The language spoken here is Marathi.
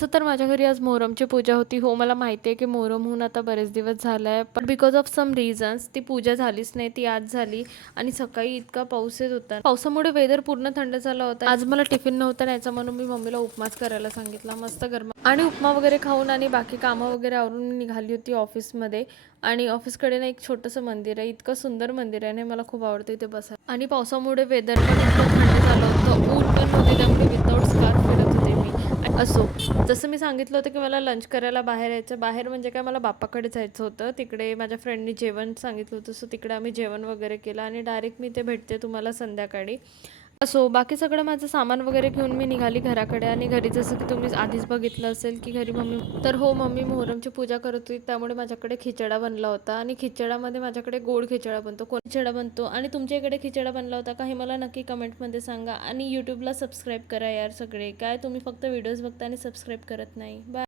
तसं तर माझ्या घरी आज मोहरमची पूजा होती. हो, मला माहिती आहे की मोहरम होऊन आता बरेच दिवस झालाय. पण बिकॉज ऑफ सम रिझन्स ती पूजा झालीच नाही. ती आज झाली आणि सकाळी इतका पाऊस येत होता. पावसामुळे वेदर पूर्ण थंड झाला होता. आज मला टिफिन नव्हता न्यायचा म्हणून मी मम्मीला उपमाच करायला सांगितला. मस्त गरमा आणि उपमा वगैरे खाऊन आणि बाकी कामं वगैरे आवरून मी निघाली होती ऑफिसमध्ये. आणि ऑफिसकडे ना एक छोटंसं मंदिर आहे. इतकं सुंदर मंदिर आहे आणि मला खूप आवडतं इथे बसायला. आणि पावसामुळे वेदर पण इतकं थंड झालं होतं. ऊन पण नव्हती त्यामुळे विदाऊट स्कार्फ फिरत होते मी. असो, जसं मी सांगितलं होतं की मला लंच करायला बाहेर यायचं. बाहेर म्हणजे काय, मला बाप्पाकडे जायचं होतं. तिकडे माझ्या फ्रेंडनी जेवण सांगितलं होतं, सो तिकडे आम्ही जेवण वगैरे केलं आणि डायरेक्ट मी ते भेटते तुम्हाला संध्याकाळी. असो, बाकी सगळं माझं सामान वगैरे घेऊन मी निघाली घराकडे. आणि घरी जसं की तुम्ही आधीच बघितलं असेल की घरी मम्मी तर हो, मम्मी मोहरमची पूजा करत होती त्यामुळे माझ्याकडे खिचडा बनला होता. आणि खिचड्यामध्ये माझ्याकडे गोड खिचडा बनतो. कोण खिचडा बनतो आणि तुमच्या इकडे खिचडा बनला होता का हे मला नक्की कमेंटमध्ये सांगा. आणि यूट्यूबला सबस्क्राईब करा यार सगळे. काय तुम्ही फक्त व्हिडिओज बघता आणि सबस्क्राईब करत नाही. बाय.